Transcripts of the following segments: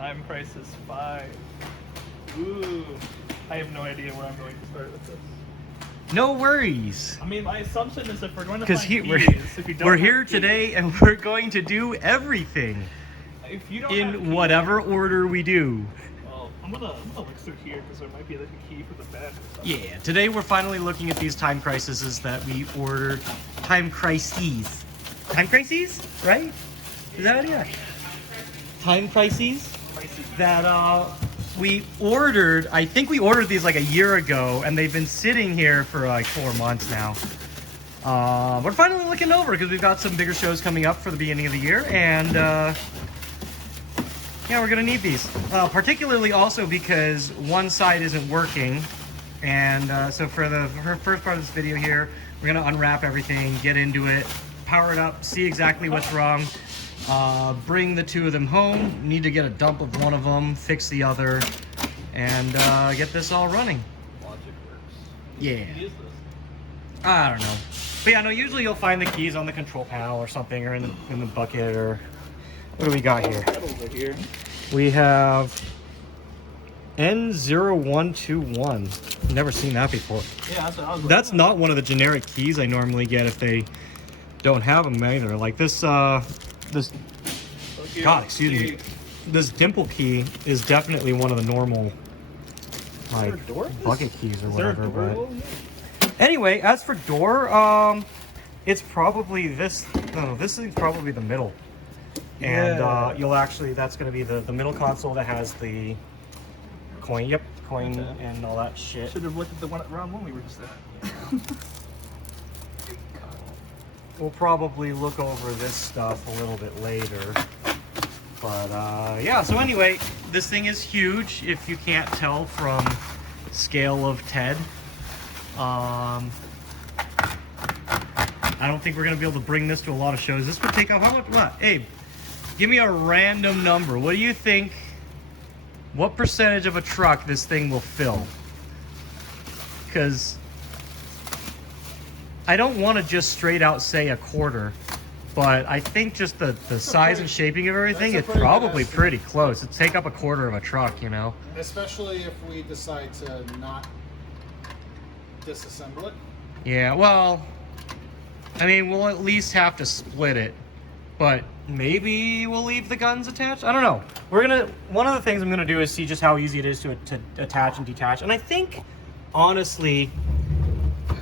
TimeCrisis 5. Ooh, I have no idea where I'm going to start with this. No worries. I mean, my assumption is if we're going to Because find keys, if you don't we're have here keys, today and we're going to do everything if you don't have in keys, whatever order we do. well, I'm gonna look through here because there might be like a key for the back or something. Yeah, today we're finally looking at these time crises that we ordered. Time crises. Time crises? Right? Is that it? Yeah. Time crises that we ordered. I think we ordered these like a year ago, and they've been sitting here for like 4 months now. We're finally looking over because we've got some bigger shows coming up for the beginning of the year, and yeah, we're gonna need these. Particularly also because one side isn't working, and so for the first part of this video here, we're gonna unwrap everything, get into it, power it up, see exactly what's wrong. Bring the two of them home. Need to get a dump of one of them, fix the other, and get this all running. Logic works. Yeah. What is this? I don't know. But yeah, no, usually you'll find the keys on the control panel or something, or in the bucket, or what do we got here? Over here. We have N0121. Never seen that before. Yeah, that's what I was That's not one of the generic keys I normally get if they don't have them either. Like this, this, God, excuse me. This dimple key is definitely one of the normal, like, bucket keys or whatever. But anyway, as for door, it's probably this. No, this thing's probably the middle. And you'll actually, that's going to be the middle console that has the coin. Yep, coin and all that shit. Should have looked at the one round one we were just at. We'll probably look over this stuff a little bit later. But yeah, so anyway, this thing is huge if you can't tell from scale of TED. I don't think we're going to be able to bring this to a lot of shows. This would take up how much? What? Abe, give me a random number. What do you think? What percentage of a truck this thing will fill? Because I don't want to just straight out say a quarter, but I think just the size and shaping of everything, it's probably pretty close. It'd take up a quarter of a truck, you know? Especially if we decide to not disassemble it. Yeah, well, I mean, we'll at least have to split it, but maybe we'll leave the guns attached? I don't know. One of the things I'm gonna do is see just how easy it is to attach and detach. And I think, honestly,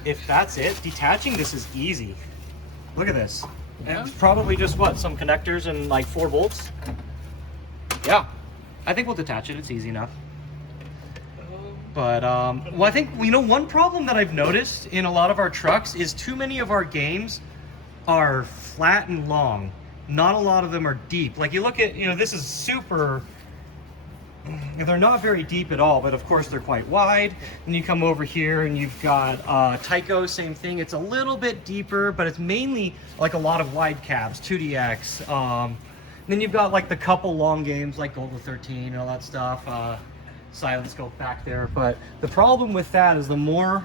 if that's it, detaching this is easy. Look at this. Yeah. It's probably just what, some connectors and like 4 bolts? Yeah, I think we'll detach it. It's easy enough. But well, I think, you know, one problem that I've noticed in a lot of our trucks is too many of our games are flat and long. Not a lot of them are deep. Like you look at, you know, this is super, they're not very deep at all, but of course they're quite wide. And you come over here and you've got Tyco, same thing. It's a little bit deeper, but it's mainly like a lot of wide cabs, 2DX. Then you've got like the couple long games like Gold 13 and all that stuff. Silent scope back there. But the problem with that is the more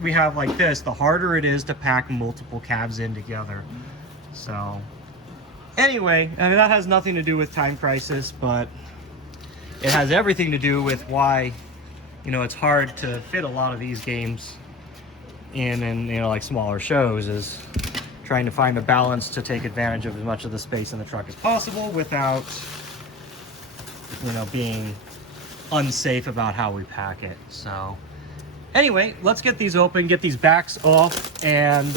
we have like this, the harder it is to pack multiple cabs in together. So anyway, I mean, that has nothing to do with TimeCrisis, but it has everything to do with why, you know, it's hard to fit a lot of these games in, you know, like smaller shows, is trying to find the balance to take advantage of as much of the space in the truck as possible without, you know, being unsafe about how we pack it. So anyway, let's get these open, get these backs off, and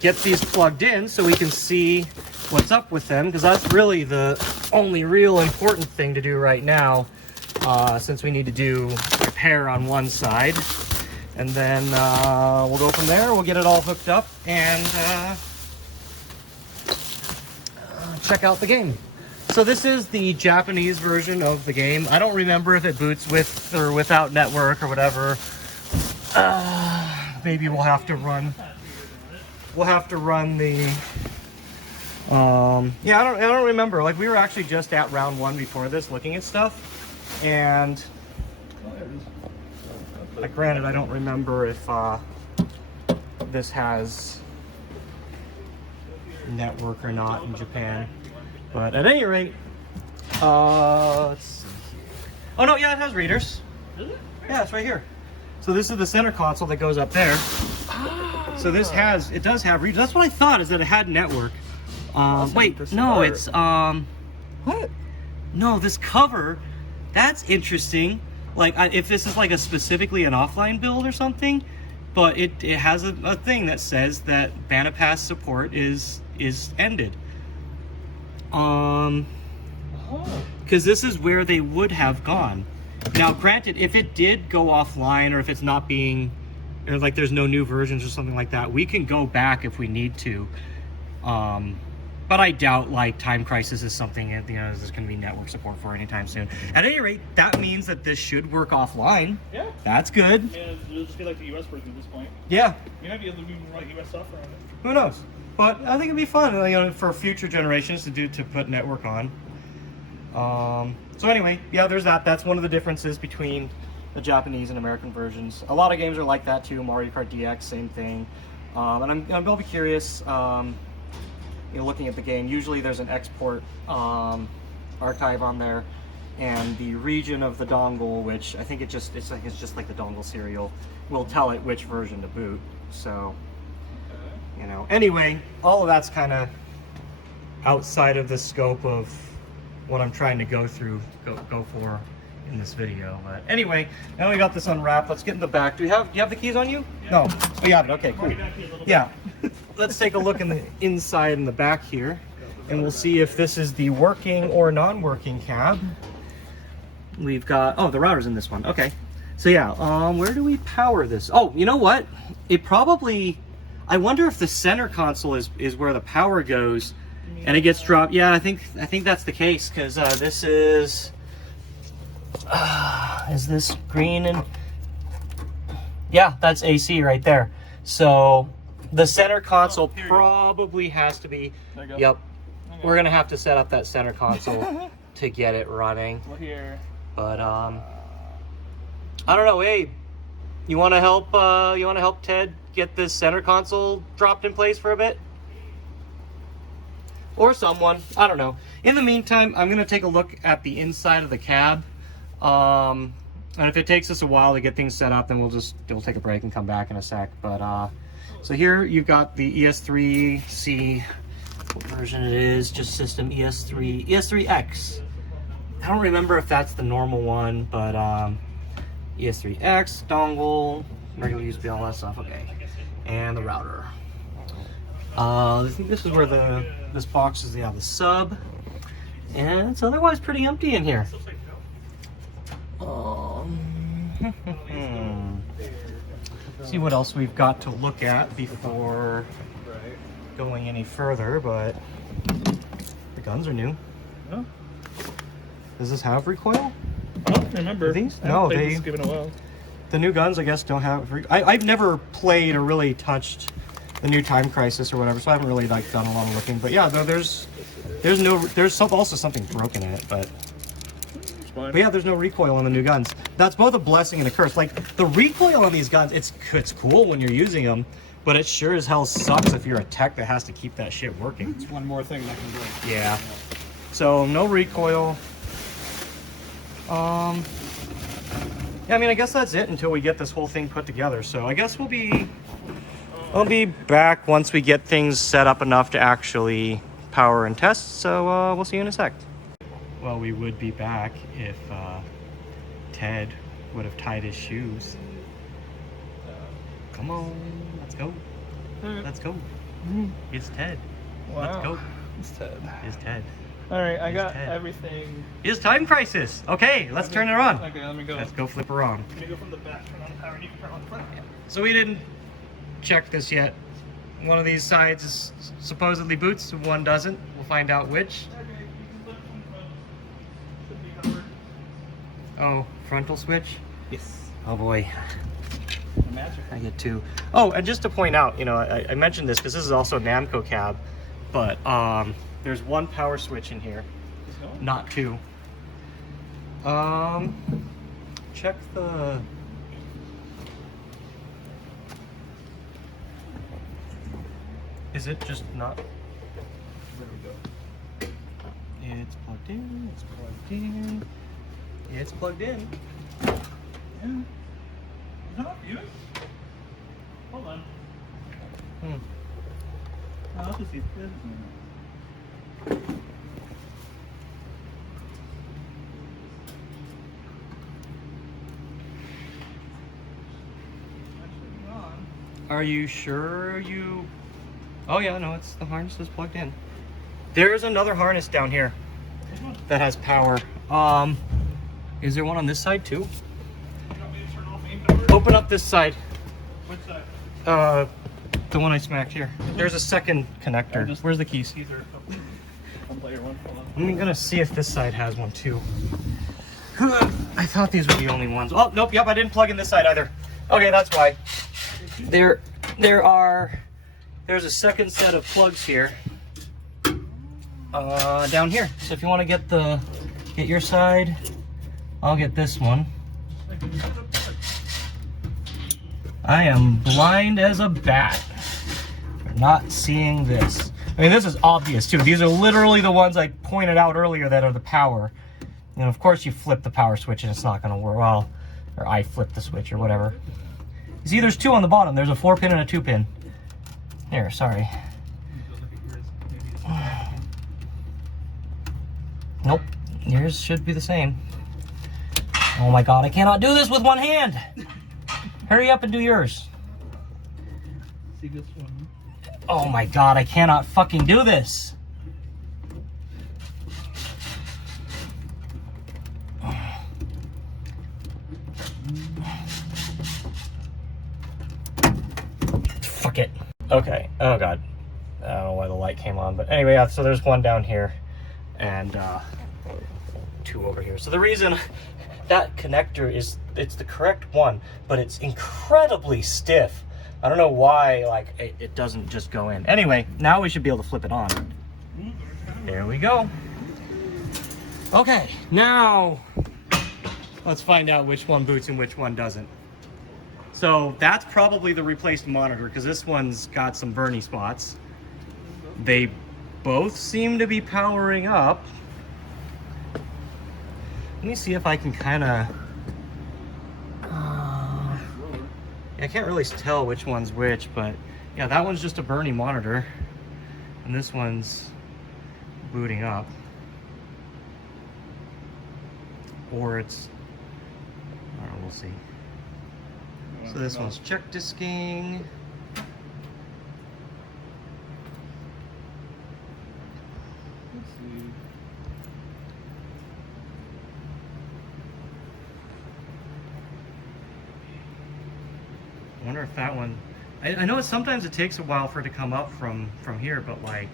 get these plugged in so we can see what's up with them, because that's really the only real important thing to do right now, since we need to do repair on one side. And then we'll go from there. We'll get it all hooked up and check out the game. So this is the Japanese version of the game. I don't remember if it boots with or without network or whatever. Maybe we'll have to run. We'll have to run the. Yeah, I don't remember. Like, we were actually just at round 1 before this, looking at stuff, and like, granted, I don't remember if this has network or not in Japan. But at any rate, Let's see here. Oh no, yeah, it has readers. Is it? Yeah, it's right here. So this is the center console that goes up there. So this it does have readers. That's what I thought, is that it had network. Wait, no, it's What? no, this cover, that's interesting. Like, if this is like specifically an offline build or something, but it has a thing that says that Banapass support is ended. Because this is where they would have gone. Now, granted, if it did go offline, or if it's not being, or like there's no new versions or something like that, we can go back if we need to. But I doubt like TimeCrisis is something that, there's going to be network support for anytime soon. At any rate, that means that this should work offline. Yeah. That's good. Yeah, it'll just be like the US version at this point. Yeah. You might be able to write US software on it. Who knows? But I think it'd be fun, for future generations to put network on. So anyway, yeah, there's that. That's one of the differences between the Japanese and American versions. A lot of games are like that too. Mario Kart DX, same thing. And I'll be curious. Looking at the game, usually there's an export archive on there, and the region of the dongle, which I think it's just like the dongle serial, will tell it which version to boot. So, anyway, all of that's kind of outside of the scope of what I'm trying to go for in this video. But anyway, now we got this unwrapped. Let's get in the back. Do you have the keys on you? Yeah. No. Oh, you have it. Okay, cool. Yeah. Let's take a look in the inside and the back here, and we'll see if this is the working or non-working cab. We've got, the router's in this one. Okay. So yeah, where do we power this? Oh, you know what? It probably, I wonder if the center console is where the power goes and it gets dropped. Yeah, I think that's the case, because this is this green? And yeah, that's AC right there. So the center console probably has to be. There you go. Yep. Okay. We're gonna have to set up that center console to get it running. We're here. But I don't know. Hey, you want to help? You want to help Ted get this center console dropped in place for a bit? Or someone, I don't know. In the meantime, I'm gonna take a look at the inside of the cab. And if it takes us a while to get things set up, then we'll take a break and come back in a sec. But so here you've got the ES3C, what version it is, just system ES3X. I don't remember if that's the normal one, but ES3X, dongle, regular USB, all that stuff, okay. And the router. I think this is where this box is, the sub. And it's otherwise pretty empty in here. See what else we've got to look at before going any further, but the guns are new. Oh. Does this have recoil? I don't remember. These? No, they've given a while. The new guns, I guess, don't have. I've never played or really touched the new TimeCrisis or whatever, so I haven't really done a lot of looking. But yeah, there's also something broken in it, but yeah, there's no recoil on the new guns. That's both a blessing and a curse. Like, the recoil on these guns, it's cool when you're using them, but it sure as hell sucks if you're a tech that has to keep that shit working. It's one more thing that can break. Yeah. So no recoil. Yeah, I mean, I guess that's it until we get this whole thing put together. So I guess I'll be back once we get things set up enough to actually power and test. So we'll see you in a sec. Well, we would be back if Ted would have tied his shoes. Come on, let's go. Let's go. It's Ted. Wow. Let's go. It's Ted. It's Ted. All right, I got Ted. everything. It's TimeCrisis. Okay, let's turn it on. Okay, let me go. Let's go flip her on. Let me go from the back, turn on the power, and you can turn on the front. So we didn't check this yet. One of these sides is supposedly boots, one doesn't. We'll find out which. Okay, you can flip from the front. Should be covered. Oh, frontal switch? Yes. Oh boy. Magic. I get two. Oh, and just to point out, I mentioned this because this is also NAMCO cab, but there's one power switch in here, not two. Check the. Is it just not? There we go. It's plugged in. It's plugged in. It's plugged in. Yeah. No, you? Hold on. I'll just see this. Are you sure you... Oh yeah, no, it's the harness is plugged in. There's another harness down here that has power. Is there one on this side too? Open up this side. Which side? The one I smacked here. There's a second connector. Where's the keys? Keys are one player one. Hold on. I'm gonna see if this side has one too. I thought these were the only ones. Oh, nope, yep, I didn't plug in this side either. Okay, that's why. There's a second set of plugs here. Down here. So if you want to get your side, I'll get this one. I am blind as a bat for not seeing this. I mean, this is obvious too. These are literally the ones I pointed out earlier that are the power. And of course you flip the power switch and it's not going to work. Well, or I flip the switch or whatever. You see, there's two on the bottom. There's a 4-pin and a 2-pin. Here, sorry. Nope, yours should be the same. Oh my god, I cannot do this with one hand! Hurry up and do yours. See this one? Oh my god, I cannot fucking do this! Fuck it. Okay, oh god. I don't know why the light came on, but anyway, yeah, so there's one down here and two over here. So the reason that connector is, it's the correct one, but it's incredibly stiff. I don't know why, like, it doesn't just go in. Anyway, now we should be able to flip it on. There we go. Okay, now let's find out which one boots and which one doesn't. So that's probably the replaced monitor because this one's got some burny spots. They both seem to be powering up. Let me see if I can kind of... I can't really tell which one's which, but yeah, that one's just a burny monitor. And this one's booting up. Or it's... I don't know, we'll see. So this one's check disking. Let's see. I wonder if that one... I know sometimes it takes a while for it to come up from here, but like...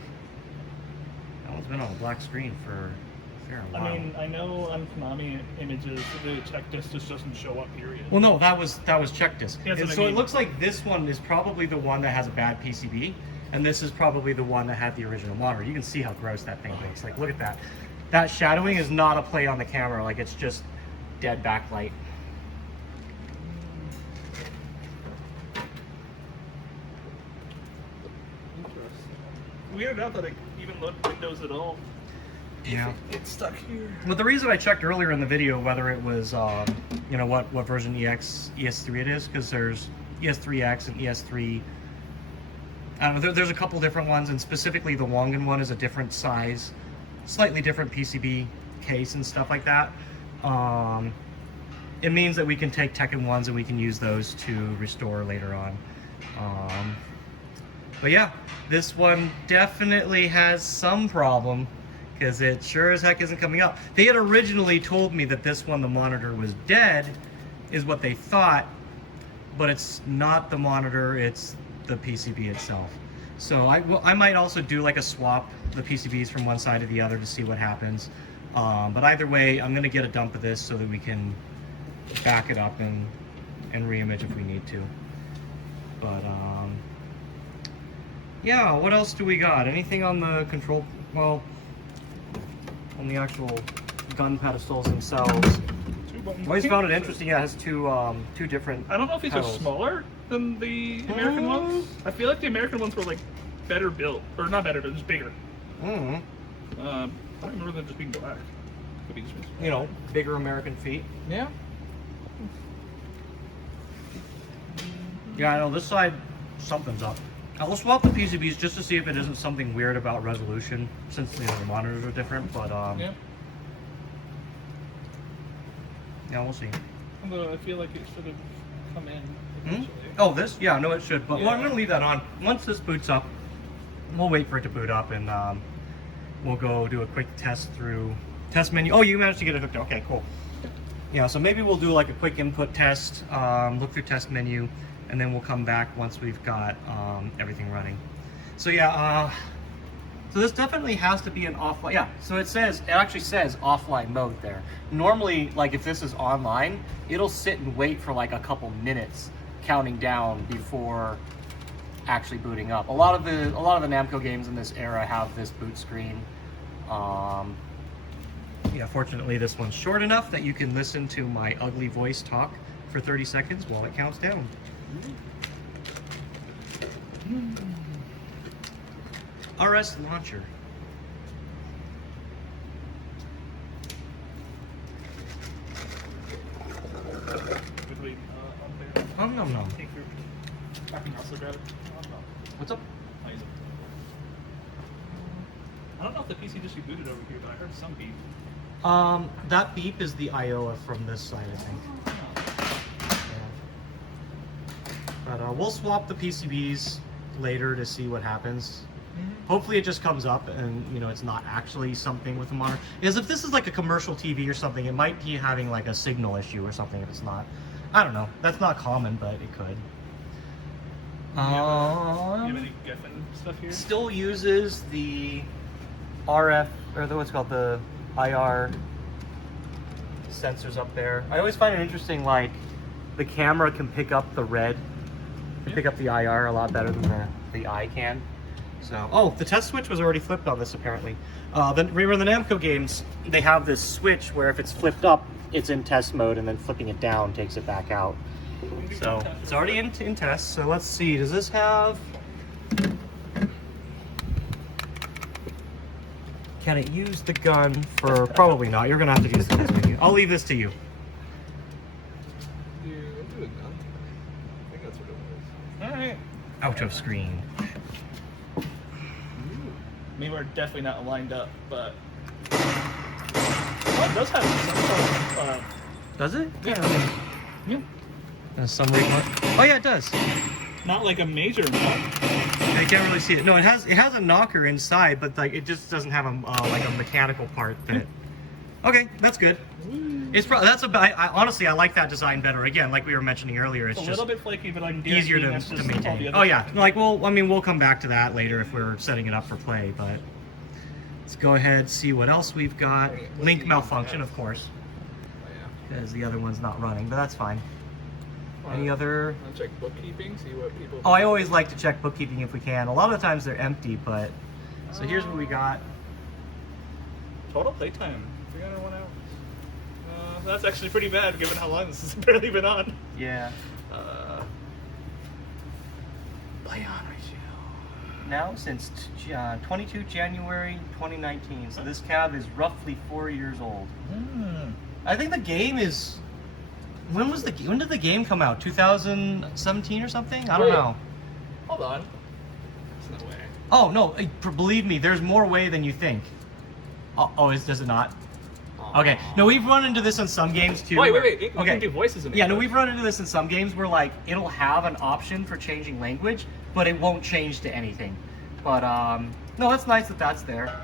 That one's been on a black screen for a fair while. I mean, I know on Konami images, the check disc just doesn't show up, period. Well, no, that was check disc. Yeah, And so it looks like this one is probably the one that has a bad PCB, and this is probably the one that had the original monitor. You can see how gross that thing looks. Like, look at that. That shadowing is not a play on the camera. Like, it's just dead backlight. Weird enough that it even loaded Windows at all. Yeah. It's stuck here. But the reason I checked earlier in the video whether it was, you know, what version ES3 it is, because there's ES3X and ES3. I don't know, there's a couple different ones, and specifically the Wangan one is a different size, slightly different PCB case and stuff like that. It means that we can take Tekken ones and we can use those to restore later on. But yeah, this one definitely has some problem because it sure as heck isn't coming up. They had originally told me that this one, the monitor was dead, is what they thought, but it's not the monitor, it's the PCB itself. So I might also do like a swap the PCBs from one side to the other to see what happens. But either way, I'm gonna get a dump of this so that we can back it up and re-image if we need to. But yeah, what else do we got? Anything on the control, well, on the actual gun pedestals themselves? I always found it interesting. Yeah, it has two different I don't know if these pedals. are smaller than the American ones. I feel like the American ones were like better built, or not better, but just bigger. Mm-hmm. I I remember them just being black. Could be just You know, bigger American feet. Yeah. Yeah, I know this side, something's up. I will swap the PCBs just to see if it isn't something weird about resolution, since the monitors are different. But Yeah. yeah, we'll see. Although I feel like it should have come in eventually. Oh, this? Yeah, no, it should. But well, I'm Yeah. gonna leave that on. Once this boots up, we'll wait for it to boot up, and we'll go do a quick test through test menu. Oh, you managed to get it hooked up. Okay, cool. Yeah, so maybe we'll do like a quick input test, look through test menu, and then we'll come back once we've got everything running. So yeah, so this definitely has to be an offline. Yeah, so it actually says offline mode there. Normally, like if this is online, it'll sit and wait for like a couple minutes, counting down before actually booting up. A lot of the NAMCO games in this era have this boot screen. Yeah, fortunately this one's short enough that you can listen to my ugly voice talk for 30 seconds while it counts down. RS launcher. Between on there. No. Take group. I can also grab it. What's up? I'll use it. I don't know if the PC just rebooted over here, but I heard some beep. That beep is the Iowa from this side, I think. Yeah. But we'll swap the PCBs later to see what happens. Hopefully it just comes up and, you know, it's not actually something with the monitor. Because if this is like a commercial TV or something, it might be having like a signal issue or something if it's not. I don't know. That's not common, but it could. You have any Geffen stuff here? Still uses the RF, or what's called the IR sensors up there. I always find it interesting, like, the camera can pick up the red, pick up the IR a lot better than the eye can. So, oh, the test switch was already flipped on this apparently. Remember the NAMCO games, they have this switch where if it's flipped up, it's in test mode, and then flipping it down takes it back out. So it's already in test. So let's see, does this have... Can it use the gun for... Probably not. You're going to have to use the test menu. I'll leave this to you. You do a gun. I think that's what it was. Alright. Out of screen. I mean, we're definitely not lined up, but... Oh, it does have some sort of, Does it? yeah. Some remote. Oh yeah, it does. Not like a major knock. I can't really see it. No, it has a knocker inside, but like it just doesn't have a like a mechanical part that. Okay, that's good. It's probably honestly I like that design better. Again, like we were mentioning earlier, it's A just little bit flaky, but I'm easier guaranteeing that's to just all the maintain. other Oh yeah, stuff. like I mean we'll come back to that later if we're setting it up for play, but let's go ahead see what else we've got. Link malfunction, of course, Oh, yeah. because the other one's not running, but that's fine. Any other? Want to check bookkeeping, see what people... Oh, I always like to check bookkeeping if we can. A lot of the times they're empty, but... So here's what we got. Total playtime, 301 hours. That's actually pretty bad given how long this has barely been on. Yeah. Play on ratio. Now since 22 January 2019, so this cab is roughly 4 years old. I think the game is... When did the game come out? 2017 or something? I don't know. Hold on. There's no way. Oh, no, believe me, there's more way than you think. Does it not? Okay, no, we've run into this in some games too. Wait. You Okay. can do voices in it. Yeah, no, we've run into this in some games where like it'll have an option for changing language, but it won't change to anything. But no, that's nice that that's there.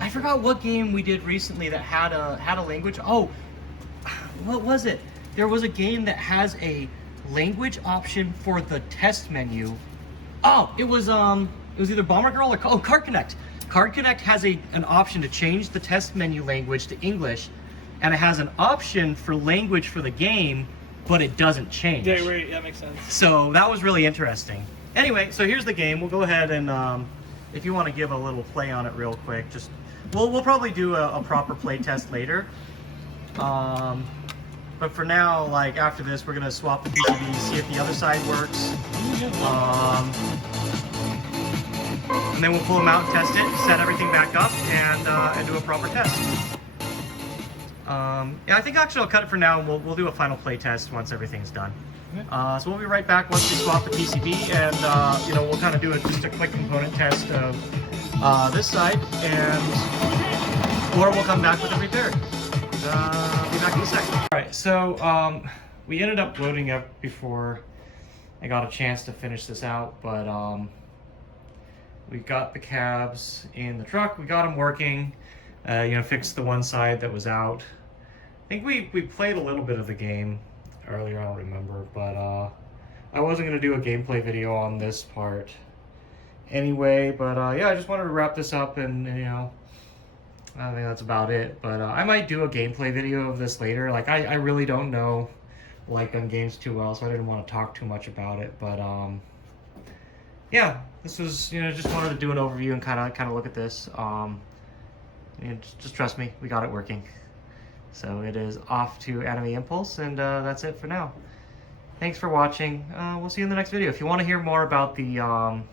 I forgot what game we did recently that had a language. Oh, what was it? There was a game that has a language option for the test menu. Oh, it was either Bomber Girl or Card Connect. Card Connect has an option to change the test menu language to English, and it has an option for language for the game, but it doesn't change. Yeah, right. That makes sense. So that was really interesting. Anyway, so here's the game. We'll go ahead and if you want to give a little play on it real quick, just we'll probably do a proper play test later. But for now, like after this, we're gonna swap the PCBs, see if the other side works. and then we'll pull them out and test it, set everything back up, and do a proper test. Yeah, I think actually I'll cut it for now, and we'll do a final play test once everything's done. So we'll be right back once we swap the PCB, and you know, we'll kind of do just a quick component test of this side, and or we'll come back with it repaired. I'll be back in a second. All right, so we ended up loading up before I got a chance to finish this out, but we got the cabs in the truck. We got them working. You know, fixed the one side that was out. I think we played a little bit of the game earlier, I don't remember, but I wasn't going to do a gameplay video on this part anyway, but yeah, I just wanted to wrap this up, and you know, I think that's about it. But I might do a gameplay video of this later. Like, I really don't know like on games too well, so I didn't want to talk too much about it, but yeah, this was, you know, just wanted to do an overview and kind of look at this. And just trust me, we got it working. So it is off to Anime Impulse, and that's it for now. Thanks for watching. We'll see you in the next video. If you want to hear more about the, you know,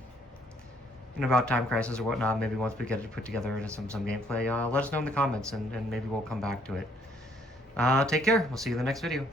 about TimeCrisis or whatnot, maybe once we get it put together into some gameplay, let us know in the comments, and maybe we'll come back to it. Take care. We'll see you in the next video.